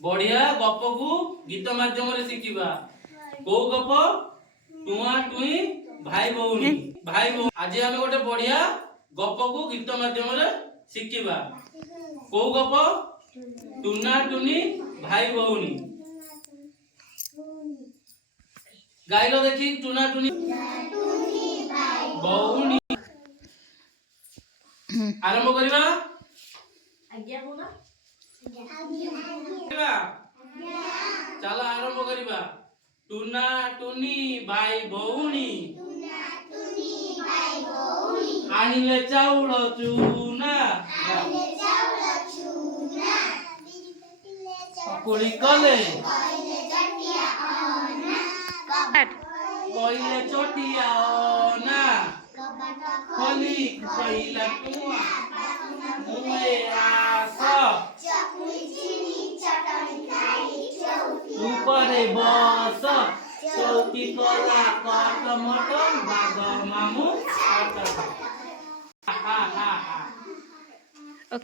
बढ़िया गप को गीत माध्यम रे शिखिबा। को गप टुआ टुई भाई भौणी आज आम गोटे बढ़िया गप को गीत माध्यम रे शिखिबा। को गप टुना टुनी भाई भौणी गाइलो देखी टुना टुनी भौणी आरंभ करिबा। आज्ञा बोला चलो आरंभ करिबा। टुना टुनी भाई भौणी आनिले चाउल चूना कुड़ी कले कइले चटिया ना खोली कइला कुआ मुए आस ऊपरे बस चौकी कला कट मटन बाग मामू